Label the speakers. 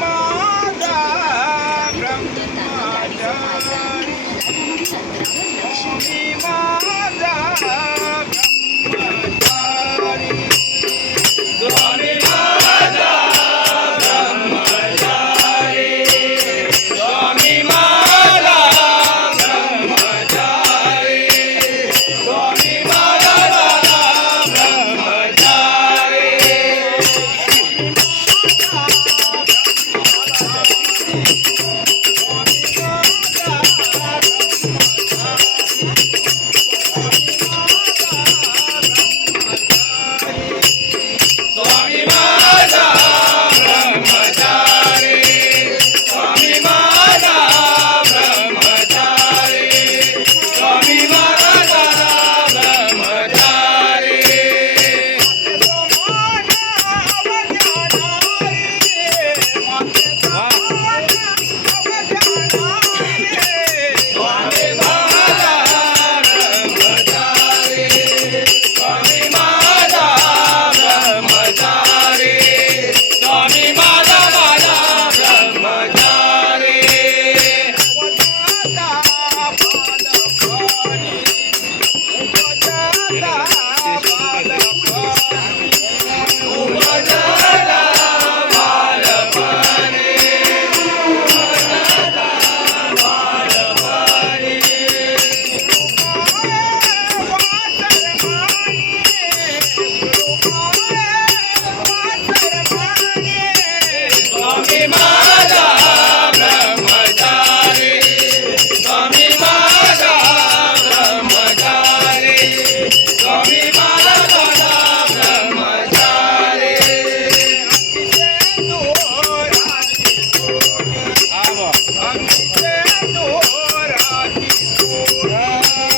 Speaker 1: Goal.
Speaker 2: Yeah.